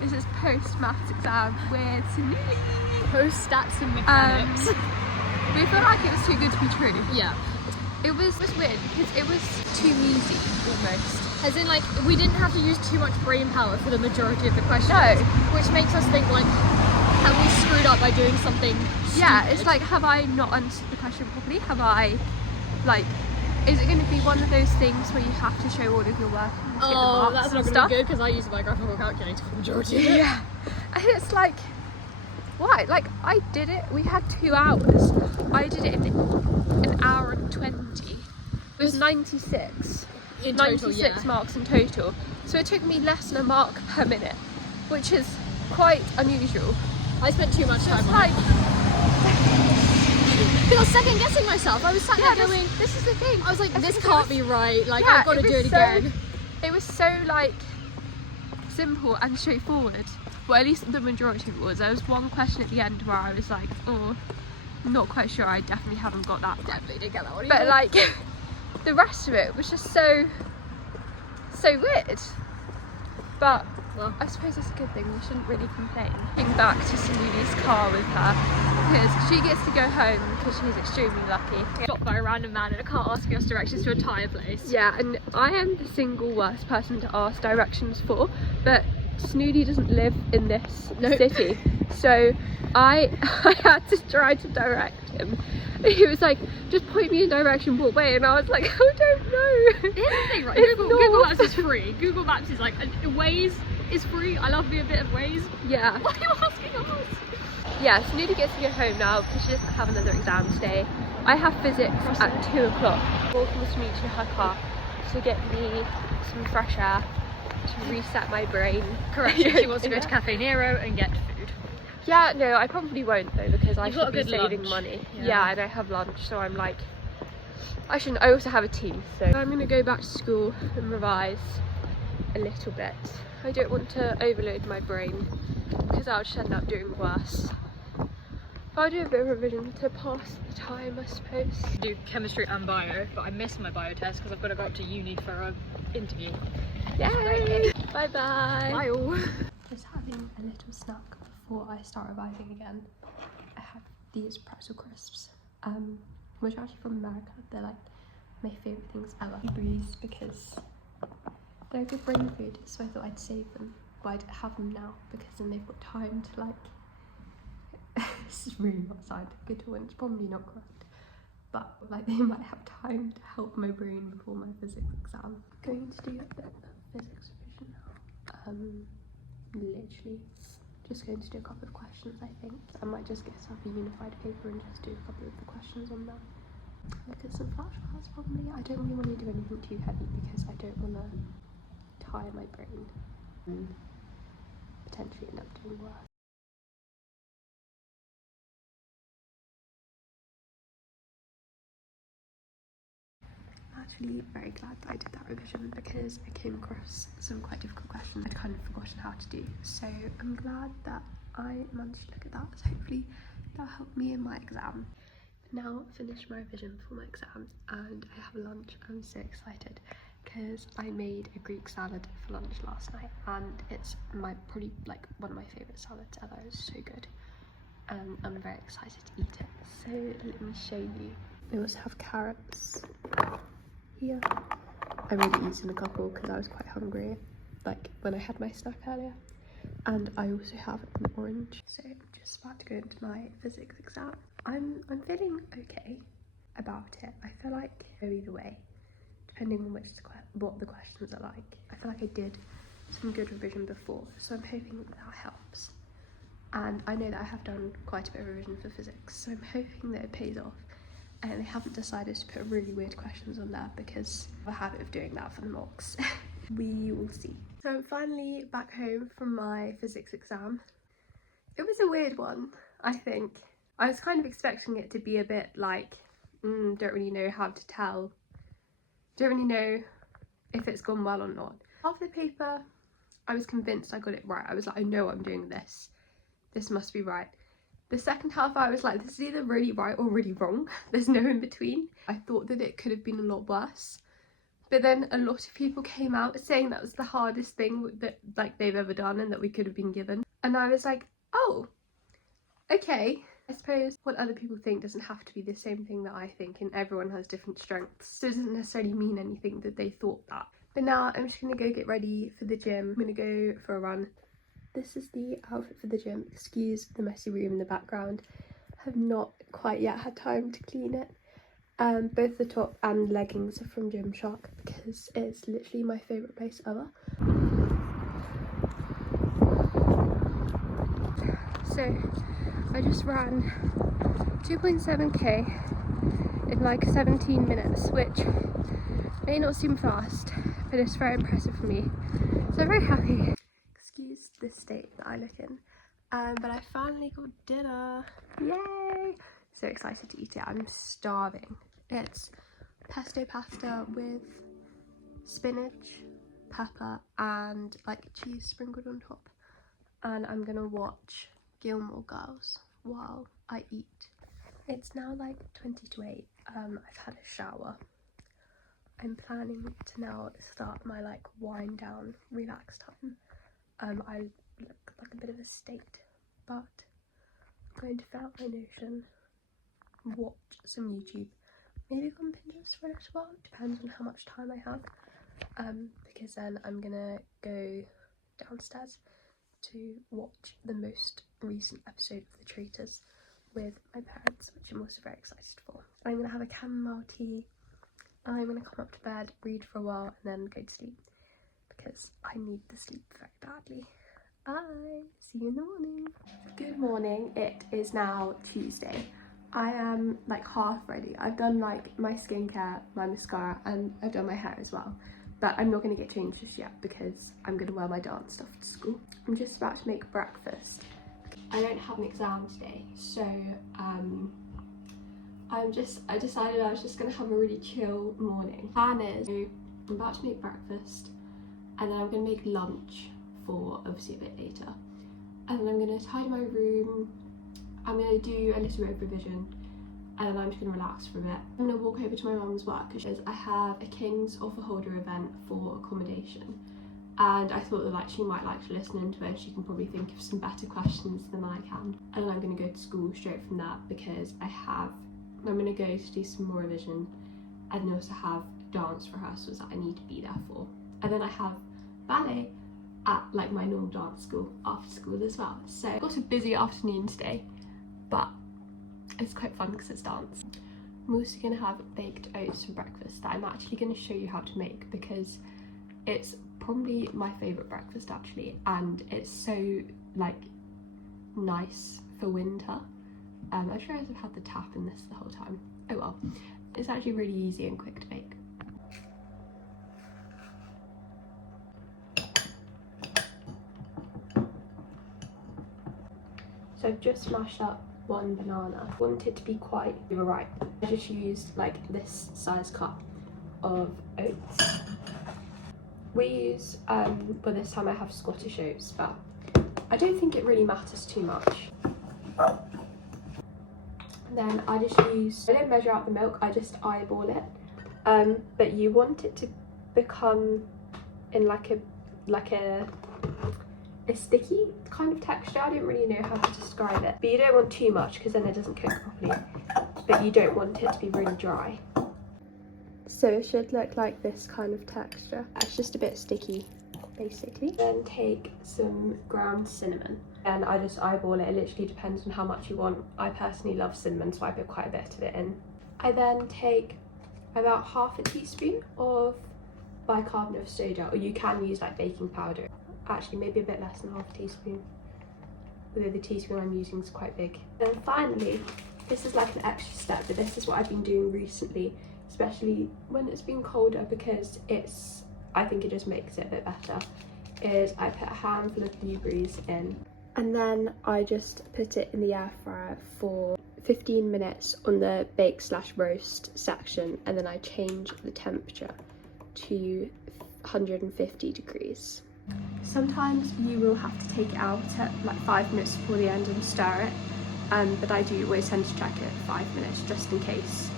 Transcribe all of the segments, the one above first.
This is post-maths exam with Snooty. Post-stats and mechanics. We feel like it was too good to be true. Yeah. It was weird because it was too easy, almost. As in, like, we didn't have to use too much brain power for the majority of the questions. No. Which makes us think, like, have we screwed up by doing something stupid? Yeah, it's like, have I not understood the question properly? Have I, like, is it going to be one of those things where you have to show all of your work and take the marks that's not and going to stuff? be good because I use my graphical calculator for the majority of it. Yeah. And it's like, why? Like, I did it, we had 2 hours. I did it in an hour and 20. It was 96. In total, 96 marks in total. So it took me less than a mark per minute, which is quite unusual. I spent too much time It's on like, it. I was second guessing myself. I was sat there going, this is the thing. I was like, this It can't was- be right. Like, yeah, I've got to it do was it so- again. It was so, like, simple and straightforward. Well, at least the majority of it was. There was one question at the end where I was like, oh, I'm not quite sure. I definitely haven't got that. Definitely didn't get that one. But like, the rest of it was just so weird. But well, I suppose it's a good thing. We shouldn't really complain. Getting back to Saludi's car with her because she gets to go home because she's extremely lucky. stopped by a random man in a car asking us directions to a tyre place. Yeah, and I am the single worst person to ask directions for, but Snooty doesn't live in this city, so I had to try to direct him. He was like, just point me in direction, what way? And I was like, I don't know. Here's the thing, right? It's Google north. Maps is free. Google Maps is like, Waze is free. I love me a bit of Waze. Yeah. Why are you asking us? Yeah, Snooty gets to go home now because she doesn't have another exam today. I have physics at 2 o'clock. Walking with me to her car to get me some fresh air to reset my brain. Correct. She wants to go to Cafe Nero and get food. Yeah, no, I probably won't though because I You've got should a be good saving lunch. money. Yeah. Yeah, and I have lunch, so I'm like, I shouldn't. I also have a tea, so I'm gonna go back to school and revise a little bit. I don't want to overload my brain because I'll just end up doing worse. I'll do a bit of revision to pass the time, I suppose. I do chemistry and bio, but I missed my bio test because I've got to go up to uni for an interview. Yay! Bye bye. Bye all. Just having a little snack before I start revising again. I have these pretzel crisps, which are actually from America. They're like my favourite things ever. Breeze because they're good brain food, so I thought I'd save them. But I'd have them now because then they've got time to like. This is really not scientific at all, and it's probably not correct. But like they might have time to help my brain before my physics exam. I'm going to do a bit of physics revision now. Literally just going to do a couple of questions. I think I might just get myself a unified paper and just do a couple of the questions on that. Look at some flashcards probably. I don't really want to do anything too heavy because I don't want to tire my brain and potentially end up doing worse. Actually very glad that I did that revision because I came across some quite difficult questions I'd kind of forgotten how to do, so I'm glad that I managed to look at that, so hopefully that'll help me in my exam. Now finished my revision for my exam and I have lunch. I'm so excited because I made a Greek salad for lunch last night and it's probably like one of my favourite salads ever. It's so good and I'm very excited to eat it, so let me show you. I also have carrots here. I've already eaten a couple because I was quite hungry, like when I had my snack earlier. And I also have an orange. So I'm just about to go into my physics exam. I'm feeling okay about it. I feel like go either way, depending on what the questions are like. I feel like I did some good revision before, so I'm hoping that helps. And I know that I have done quite a bit of revision for physics, so I'm hoping that it pays off. And they haven't decided to put really weird questions on there because I have a habit of doing that for the mocks. We will see. So I'm finally back home from my physics exam. It was a weird one, I think. I was kind of expecting it to be a bit like, don't really know how to tell. Don't really know if it's gone well or not. Half the paper, I was convinced I got it right. I was like, I know I'm doing this. This must be right. The second half I was like, this is either really right or really wrong. There's no in between. I thought that it could have been a lot worse. But then a lot of people came out saying that was the hardest thing that like they've ever done and that we could have been given. And I was like, oh, okay. I suppose what other people think doesn't have to be the same thing that I think, and everyone has different strengths, so it doesn't necessarily mean anything that they thought that. But now I'm just gonna go get ready for the gym. I'm gonna go for a run. This is the outfit for the gym. Excuse the messy room in the background. Have not quite yet had time to clean it. Both the top and leggings are from Gymshark because it's literally my favourite place ever. So I just ran 2.7k in like 17 minutes, which may not seem fast, but it's very impressive for me. So I'm very happy. Excuse the state that I look in. But I finally got dinner. Yay! So excited to eat it. I'm starving. It's pesto pasta with spinach, pepper, and like cheese sprinkled on top. And I'm gonna watch Gilmore Girls while I eat. It's now like 20 to 8. I've had a shower. I'm planning to now start my like wind down, relax time. I look like a bit of a state, but I'm going to fill out my Notion, watch some YouTube, maybe go on Pinterest for a little while, depends on how much time I have, because then I'm gonna go downstairs to watch the most recent episode of The Traitors with my parents, which I'm also very excited for. I'm gonna have a chamomile tea, and I'm gonna come up to bed, read for a while, and then go to sleep, because I need the sleep very badly. Bye! See you in the morning. Good morning, it is now Tuesday. I am like half ready. I've done like my skincare, my mascara, and I've done my hair as well. But I'm not going to get changed just yet because I'm going to wear my dance stuff to school. I'm just about to make breakfast. I don't have an exam today, so I decided I was just going to have a really chill morning. Plan is, I'm about to make breakfast, and then I'm going to make lunch for obviously a bit later. And then I'm going to tidy my room, I'm going to do a little bit of revision, and then I'm just going to relax for a bit. I'm going to walk over to my mum's work because I have a King's offer holder event for accommodation, and I thought that like she might like to listen into it and she can probably think of some better questions than I can. And then I'm going to go to school straight from that because I'm going to go to do some more revision, and then also have dance rehearsals that I need to be there for. And then I have ballet at like my normal dance school after school as well. So I've got a busy afternoon today, but it's quite fun because it's dance. I'm also going to have baked oats for breakfast that I'm actually going to show you how to make because it's probably my favourite breakfast actually, and it's so like nice for winter. I just realised I've had the tap in this the whole time. Oh well. It's actually really easy and quick to make. So I've just smashed up one banana. I want it to be quite overripe. I just used like this size cup of oats. We use, well this time I have Scottish oats, but I don't think it really matters too much. Then I don't measure out the milk, I just eyeball it. But you want it to become in like a sticky kind of texture. I don't really know how to describe it, but you don't want too much because then it doesn't cook properly, but you don't want it to be really dry. So it should look like this kind of texture. It's just a bit sticky basically. Then take some ground cinnamon, and I just eyeball it. It literally depends on how much you want. I personally love cinnamon, so I put quite a bit of it in. I then take about half a teaspoon of bicarbonate of soda, or you can use like baking powder. Actually maybe a bit less than half a teaspoon, although the teaspoon I'm using is quite big. Then finally, this is like an extra step, but this is what I've been doing recently, especially when it's been colder, because I think it just makes it a bit better, is I put a handful of blueberries in, and then I just put it in the air fryer for 15 minutes on the bake/roast section, and then I change the temperature to 150 degrees. Sometimes you will have to take it out at like 5 minutes before the end and stir it, but I do always tend to check it at 5 minutes just in case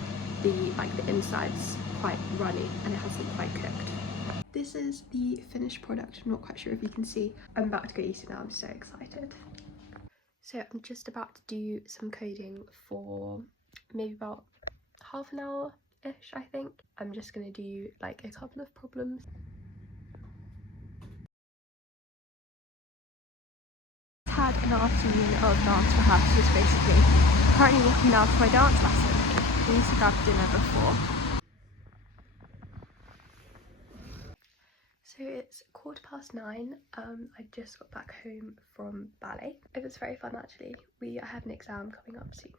the insides quite runny and it hasn't quite cooked. This is the finished product. I'm not quite sure if you can see. I'm about to go eat it now. I'm so excited. So I'm just about to do some coding for maybe about half an hour-ish, I think. I'm just going to do like a couple of problems. Had an afternoon of dance rehearsals basically. I'm currently walking now to my dance lesson. I need to grab dinner before. So it's 9:15. I just got back home from ballet. It was very fun actually. I had an exam coming up soon.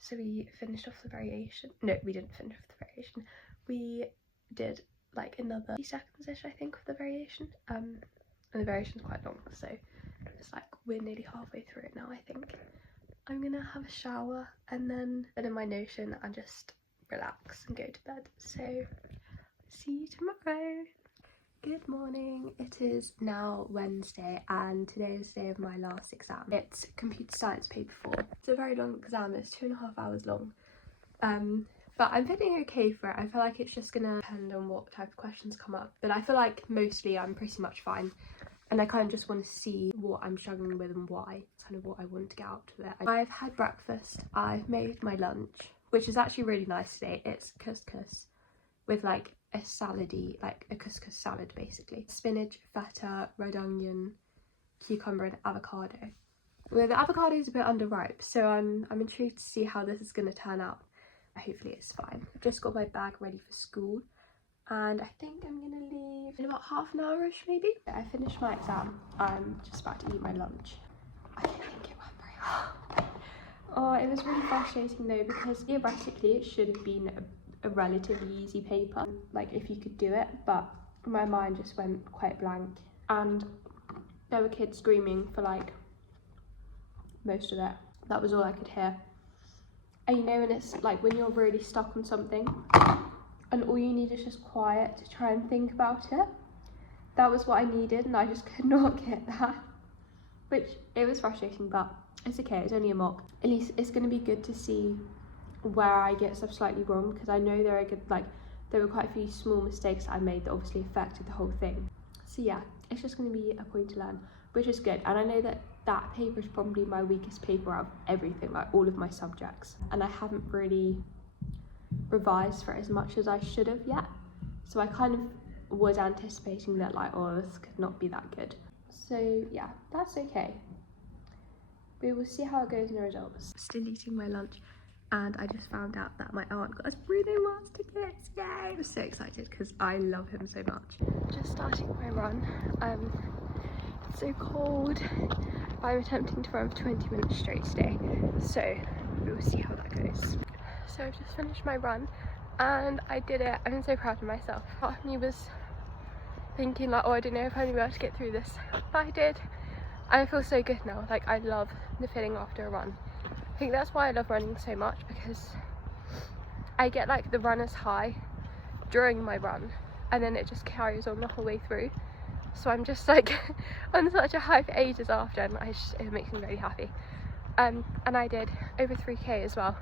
So we finished off the variation. No, we didn't finish off the variation. We did like another 50 seconds-ish I think of the variation. And the variation's quite long, so it's like we're nearly halfway through it now I think. I'm gonna have a shower and then put in my Notion and just relax and go to bed. So see you tomorrow. Good morning. It is now Wednesday and today is the day of my last exam. It's computer science paper 4. It's a very long exam. It's 2.5 hours long. But I'm feeling okay for it. I feel like it's just gonna depend on what type of questions come up. But I feel like mostly I'm pretty much fine. And I kind of just want to see what I'm struggling with and why. It's kind of what I want to get out of it. I've had breakfast. I've made my lunch, which is actually really nice today. It's couscous with like a salady, like a couscous salad basically. Spinach, feta, red onion, cucumber and avocado. Well, the avocado is a bit underripe, so I'm intrigued to see how this is going to turn out. Hopefully it's fine. I've just got my bag ready for school and I think I'm going to leave in about half an hour-ish maybe. I finished my exam. I'm just about to eat my lunch. I don't think it went very well. Oh, it was really frustrating though because theoretically it should have been a relatively easy paper, like if you could do it, but my mind just went quite blank and there were kids screaming for like most of it. That was all I could hear. And you know when it's like when you're really stuck on something and all you need is just quiet to try and think about it. That was what I needed and I just could not get that, which it was frustrating, but it's okay, it's only a mock. At least it's going to be good to see where I get stuff slightly wrong because I know there were quite a few small mistakes I made that obviously affected the whole thing. So yeah, it's just going to be a point to learn, which is good. And I know that that paper is probably my weakest paper out of everything, like all of my subjects, and I haven't really revised for it as much as I should have yet. So I kind of was anticipating that like, oh, this could not be that good. So yeah, that's okay. We will see how it goes in the results. Still eating my lunch. And I just found out that my aunt got us Bruno Mars tickets. Yay! I'm so excited because I love him so much. Just starting my run. It's so cold. I'm attempting to run for 20 minutes straight today. So we will see how that goes. So I've just finished my run and I did it. I'm so proud of myself. Part of me was thinking like, oh, I don't know if I'm able to get through this. But I did. And I feel so good now. Like I love the feeling after a run. I think that's why I love running so much, because I get like the runner's high during my run and then it just carries on the whole way through. So I'm just like on such a high for ages after and it makes me really happy. And I did over 3k as well,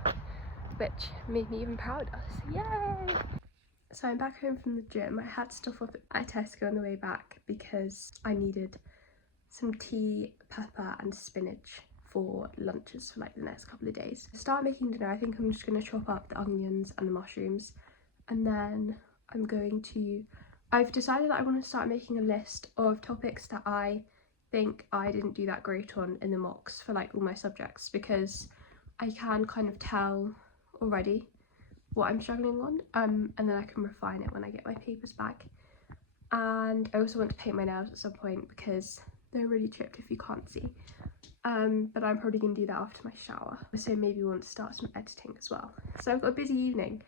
which made me even prouder. So yay! So I'm back home from the gym. I had stuff off at Tesco on the way back because I needed some tea, pepper and spinach for lunches for like the next couple of days. To start making dinner, I think I'm just going to chop up the onions and the mushrooms, and then I've decided that I want to start making a list of topics that I think I didn't do that great on in the mocks for like all my subjects, because I can kind of tell already what I'm struggling on, and then I can refine it when I get my papers back. And I also want to paint my nails at some point because they're really chipped if you can't see. But I'm probably going to do that after my shower. So maybe we want to start some editing as well. So I've got a busy evening.